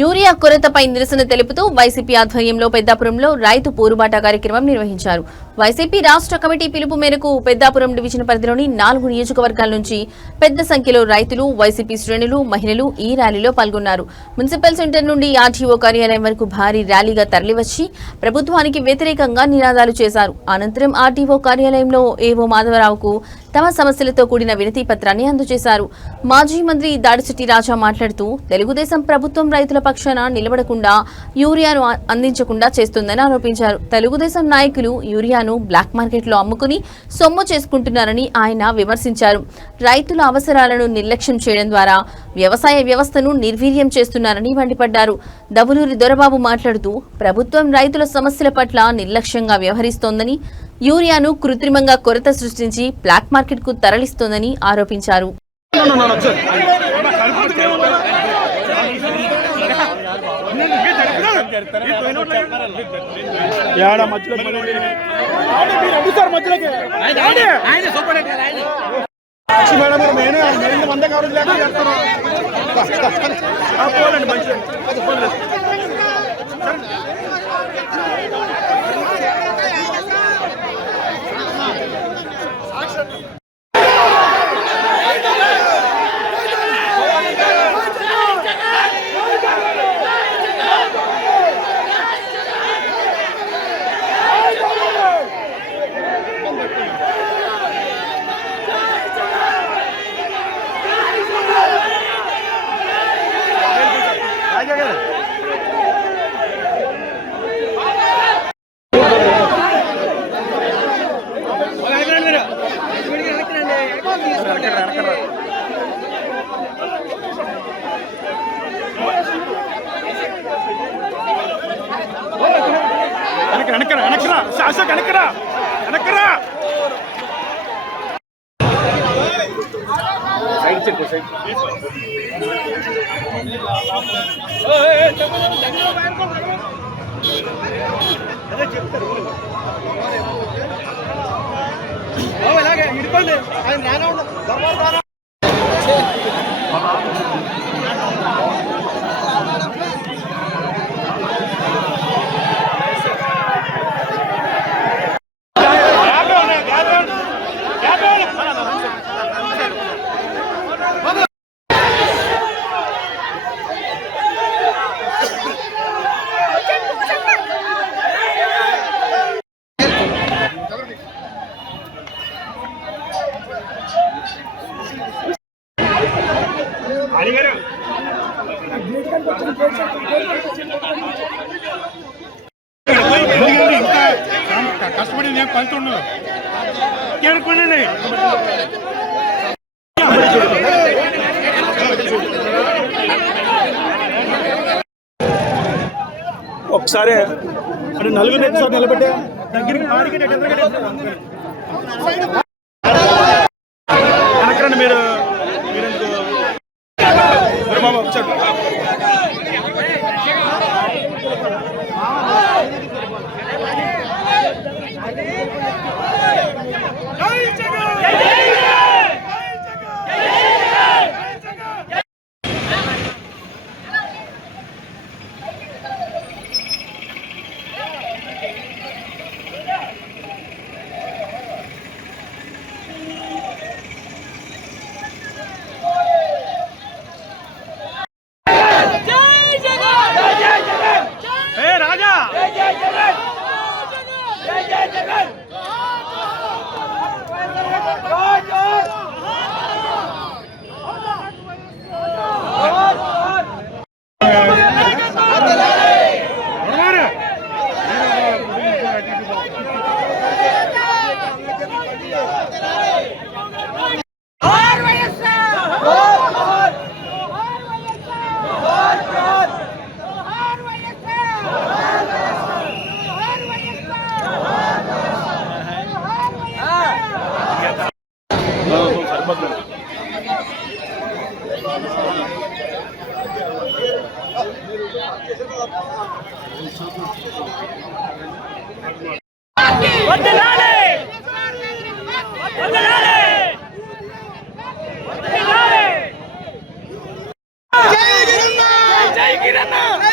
Urea కొరతపై నిరసన తెలుపుతూ YCP ఆధ్వర్యంలో పెద్దాపురంలో రైతు పోరుబాట కార్యక్రమం నిర్వహించారు. వైసీపీ రాష్ట్ర కమిటీ పిలుపు మేరకు పెద్దాపురం డివిజన్ పరిధిలోని 4 నియోజకవర్గాల నుంచి పెద్ద సంఖ్యలో రైతులు, వైసీపీ శ్రేణులు, మహిళలు ఈ ర్యాలీలో పాల్గొన్నారు. మున్సిపల్ సెంటర్ నుండి ఆర్టీఓ కార్యాలయం వరకు భారీ ర్యాలీగా తరలివచ్చి ప్రభుత్వానికి వ్యతిరేకంగా నినాదాలు చేశారు. అనంతరం ఆర్టీఓ కార్యాలయంలో ఏవో మాధవరావుకు తమ సమస్యలతో కూడిన వినతి పత్రాన్ని అందజేశారు. మాజీ మంత్రి దాడిశెట్టి రాజా మాట్లాడుతూ తెలుగుదేశం ప్రభుత్వం రైతుల పక్షాన నిలబడకుండా యూరియాను అందించకుండా చేస్తుందని ఆరోపించారు. తెలుగుదేశం నాయకులు యూరియాను బ్లాక్ మార్కెట్లో అమ్ముకుని సొమ్ము చేసుకుంటున్నారని ఆయన విమర్శించారు. రైతుల అవసరాలను నిర్లక్ష్యం చేయడం ద్వారా వ్యవసాయ వ్యవస్థను నిర్వీర్యం చేస్తున్నారని మండిపడ్డారు. దవులూరి దొరబాబు మాట్లాడుతూ ప్రభుత్వం రైతుల సమస్యల పట్ల నిర్లక్ష్యంగా వ్యవహరిస్తోందని, యూరియాను కృత్రిమంగా కొరత సృష్టించి బ్లాక్ మార్కెట్ కు తరలిస్తోందని ఆరోపించారు. కష్టపడి నేను పని ఉండదు ఒకసారి అంటే నలుగురు ఒకసారి నిలబెట్టే దగ్గరికి వెనకరండి మీరు ఒకసారి జై గిరన్న జగనన్న